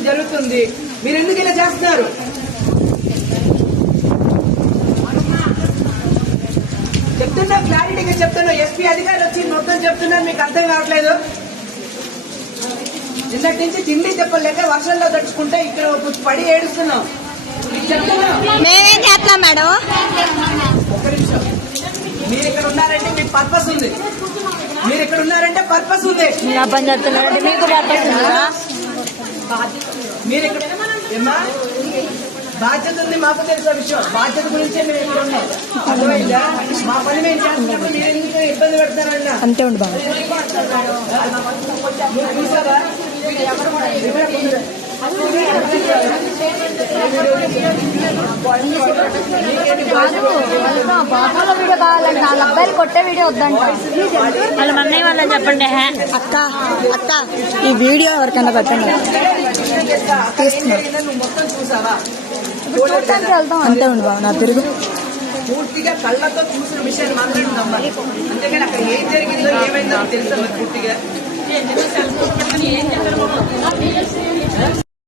Investigation జరుగుతుంది. మీరు ఎందుకు ఇలా చేస్తున్నారు? చెప్తున్నా, క్లారిటీగా చెప్తున్నా. ఎస్పీ అధికారులు వచ్చి మొత్తం చెప్తున్నారు, మీకు అర్థం కావట్లేదు. నిన్నటి నుంచి తిండి చెప్పలేక వర్షంలో తడుచుకుంటే ఇక్కడ పడి ఏడుస్తున్నాం. మేమేం చేస్తాం మేడం? ఒక్క నిమిషం. మీరు ఇక్కడ ఉన్నారంటే మీకు పర్పస్ ఉంది. మీరు ఇక్కడ ఉన్నారంటే పర్పస్ ఉంది. పని చేస్తున్నారంటే మీకు పర్పస్ ఉందా? మీరు ఇక్కడ బాధ్యత ఉంది, మాకు తెలిసిన విషయం. బాధ్యత గురించే మేము ఇక్కడ ఉన్నాం. అర్థమైందా? మా పని మేము చేస్తున్నప్పుడు మీరు ఎందుకు ఇబ్బంది పెడతారన్నా? అంతే ఉండు బాబు. చూసారా? బాబులో వీడియో కావాలంటే 4 అబ్బాయిలు కొట్టే వీడియో వద్దంట. వాళ్ళ అన్నయ్య వాళ్ళని చెప్పండి. అక్క అక్క ఈ వీడియో ఎవరికైనా పెట్టండి. మొత్తం చూసావా? చూడటానికి వెళ్తాం. అంతే ఉండు బాబు. నా తిరుగు పూర్తిగా కళ్ళతో చూసిన విషయాన్ని మాత్రం నమ్మాలి. అంతేగాని అక్కడ ఏం జరిగిందో ఏమైందో తెలుసా పూర్తిగా.